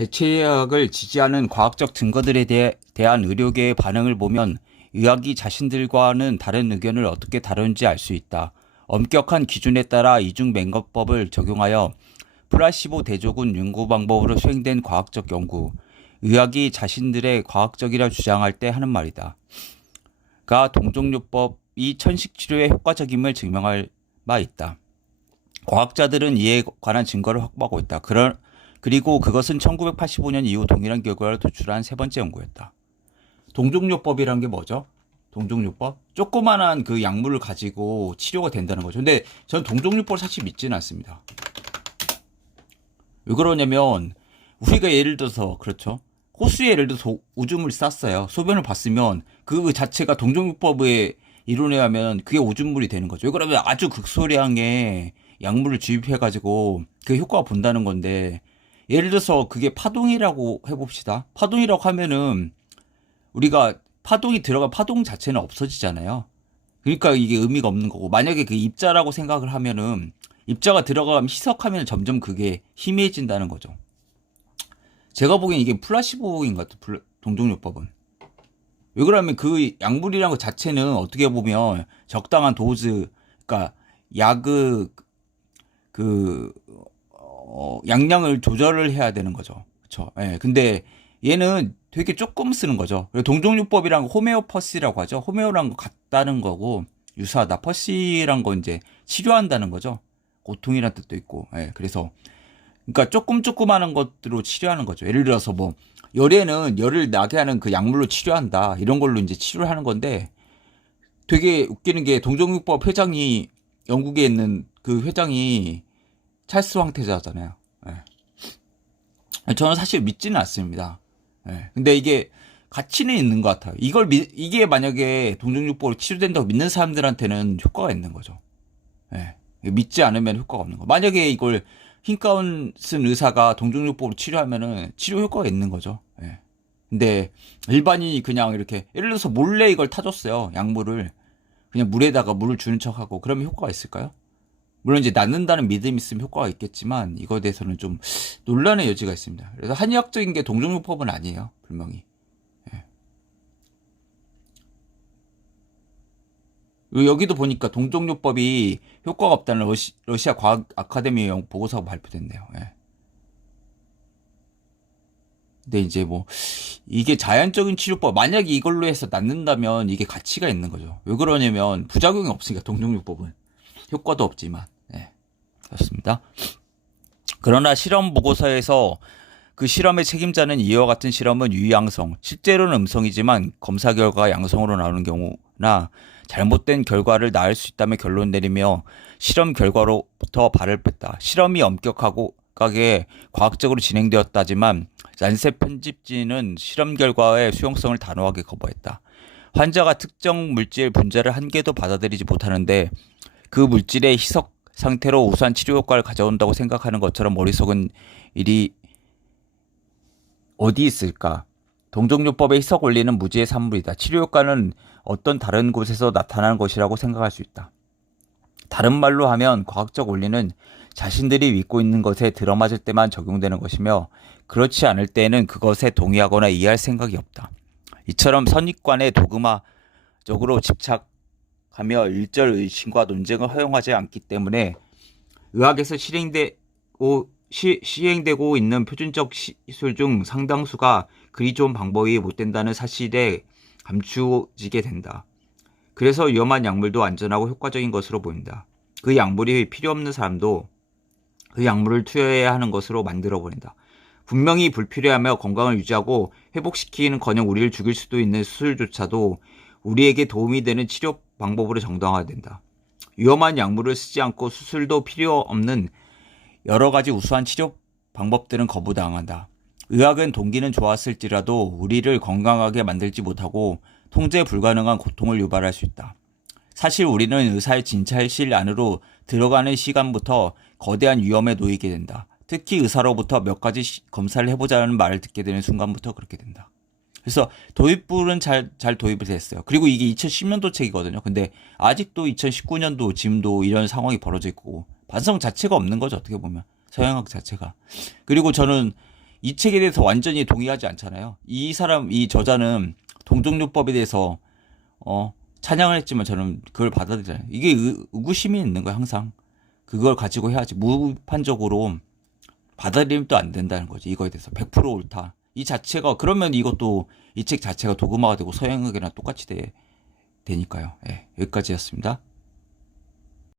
대체의학을 지지하는 과학적 증거들에 대한 의료계의 반응을 보면 의학이 자신들과는 다른 의견을 어떻게 다루는지 알 수 있다. 엄격한 기준에 따라 이중맹각법을 적용하여 플라시보 대조군 연구 방법으로 수행된 과학적 연구, 의학이 자신들의 과학적이라 주장할 때 하는 말이다. 가 동종요법이 천식 치료에 효과적임을 증명할 바 있다. 과학자들은 이에 관한 증거를 확보하고 있다. 그리고 그것은 1985년 이후 동일한 결과를 도출한 세 번째 연구였다. 동종요법이란 게 뭐죠? 동종요법? 조그만한 그 약물을 가지고 치료가 된다는 거죠. 근데 전 동종요법을 사실 믿지는 않습니다. 왜 그러냐면 우리가 예를 들어서 그렇죠. 호수에 예를 들어서 오줌을 쌌어요. 소변을 봤으면 그 자체가 동종요법의 이론에 하면 그게 오줌물이 되는 거죠. 왜 그러면 아주 극소량의 약물을 주입해가지고 그 효과가 본다는 건데, 예를 들어서 그게 파동이라고 해봅시다. 파동이라고 하면은 우리가 파동이 들어간 파동 자체는 없어지잖아요. 그러니까 이게 의미가 없는 거고, 만약에 그 입자라고 생각을 하면은 입자가 들어가면 희석하면 점점 그게 희미해진다는 거죠. 제가 보기엔 이게 플라시보인 것 같아요. 동종요법은. 왜 그러냐면 그 약물이라는 것 자체는 어떻게 보면 적당한 도즈, 그러니까 약의 양량을 조절을 해야 되는 거죠. 그렇죠. 예. 근데 얘는 되게 조금 쓰는 거죠. 동종요법이란 거 호메오퍼시라고 하죠. 호메오랑 거 같다는 거고 유사하다. 퍼시란 거 이제 치료한다는 거죠. 고통이란 뜻도 있고. 예. 그래서 그러니까 조그마한 것들로 치료하는 거죠. 예를 들어서 뭐 열에는 열을 나게 하는 그 약물로 치료한다. 이런 걸로 이제 치료를 하는 건데, 되게 웃기는 게 동종요법 회장이 영국에 있는 그 회장이 찰스 황태자잖아요. 예. 저는 사실 믿지는 않습니다. 예. 근데 이게 가치는 있는 것 같아요. 이게 만약에 동종요법으로 치료된다고 믿는 사람들한테는 효과가 있는 거죠. 예. 믿지 않으면 효과가 없는 거. 만약에 이걸 흰 가운 쓴 의사가 동종요법으로 치료하면은 치료 효과가 있는 거죠. 예. 근데 일반인이 그냥 이렇게 예를 들어서 몰래 이걸 타줬어요. 약물을. 그냥 물에다가 물을 주는 척하고 그러면 효과가 있을까요? 물론 이제 낫는다는 믿음이 있으면 효과가 있겠지만 이거에 대해서는 좀 논란의 여지가 있습니다. 그래서 한의학적인 게 동종요법은 아니에요. 분명히. 예. 여기도 보니까 동종요법이 효과가 없다는 러시아 과학 아카데미 보고서가 발표됐네요. 예. 근데 이제 뭐 이게 자연적인 치료법, 만약에 이걸로 해서 낫는다면 이게 가치가 있는 거죠. 왜 그러냐면 부작용이 없으니까. 동종요법은 효과도 없지만. 예. 그렇습니다. 그러나 실험 보고서에서 그 실험의 책임자는 이와 같은 실험은 유양성, 실제로는 음성이지만 검사 결과가 양성으로 나오는 경우나 잘못된 결과를 낳을 수 있다며 결론 내리며 실험 결과로부터 발을 뺐다. 실험이 엄격하게 과학적으로 진행되었다지만 란셋 편집지는 실험 결과의 수용성을 단호하게 거부했다. 환자가 특정 물질 분자를 한 개도 받아들이지 못하는데 그 물질의 희석 상태로 우수한 치료 효과를 가져온다고 생각하는 것처럼 어리석은 일이 어디 있을까? 동종요법의 희석 원리는 무지의 산물이다. 치료 효과는 어떤 다른 곳에서 나타나는 것이라고 생각할 수 있다. 다른 말로 하면 과학적 원리는 자신들이 믿고 있는 것에 들어맞을 때만 적용되는 것이며 그렇지 않을 때에는 그것에 동의하거나 이해할 생각이 없다. 이처럼 선입관에 도그마적으로 집착하며 일절 의심과 논쟁을 허용하지 않기 때문에 의학에서 시행되고 있는 표준적 시술 중 상당수가 그리 좋은 방법이 못 된다는 사실에 감추어지게 된다. 그래서 위험한 약물도 안전하고 효과적인 것으로 보인다. 그 약물이 필요 없는 사람도 그 약물을 투여해야 하는 것으로 만들어버린다. 분명히 불필요하며 건강을 유지하고 회복시키기는커녕 우리를 죽일 수도 있는 수술조차도 우리에게 도움이 되는 치료 방법으로 정당화된다. 위험한 약물을 쓰지 않고 수술도 필요 없는 여러 가지 우수한 치료 방법들은 거부당한다. 의학은 동기는 좋았을지라도 우리를 건강하게 만들지 못하고 통제 불가능한 고통을 유발할 수 있다. 사실 우리는 의사의 진찰실 안으로 들어가는 시간부터 거대한 위험에 놓이게 된다. 특히 의사로부터 몇 가지 검사를 해보자는 말을 듣게 되는 순간부터 그렇게 된다. 그래서 도입부는 잘 도입이 됐어요. 그리고 이게 2010년도 책이거든요. 근데 아직도 2019년도 지금도 이런 상황이 벌어져 있고 반성 자체가 없는 거죠. 어떻게 보면 서양학 자체가. 그리고 저는 이 책에 대해서 완전히 동의하지 않잖아요. 이 저자는 동종요법에 대해서 찬양을 했지만 저는 그걸 받아들이잖아요. 이게 의구심이 있는 거예요, 항상. 그걸 가지고 해야지. 무판적으로 받아들이면 또 안 된다는 거죠. 이거에 대해서 100% 옳다. 이 자체가 그러면 이것도 이 책 자체가 도그마가 되고 서양학이랑 똑같이 되니까요. 예, 여기까지였습니다.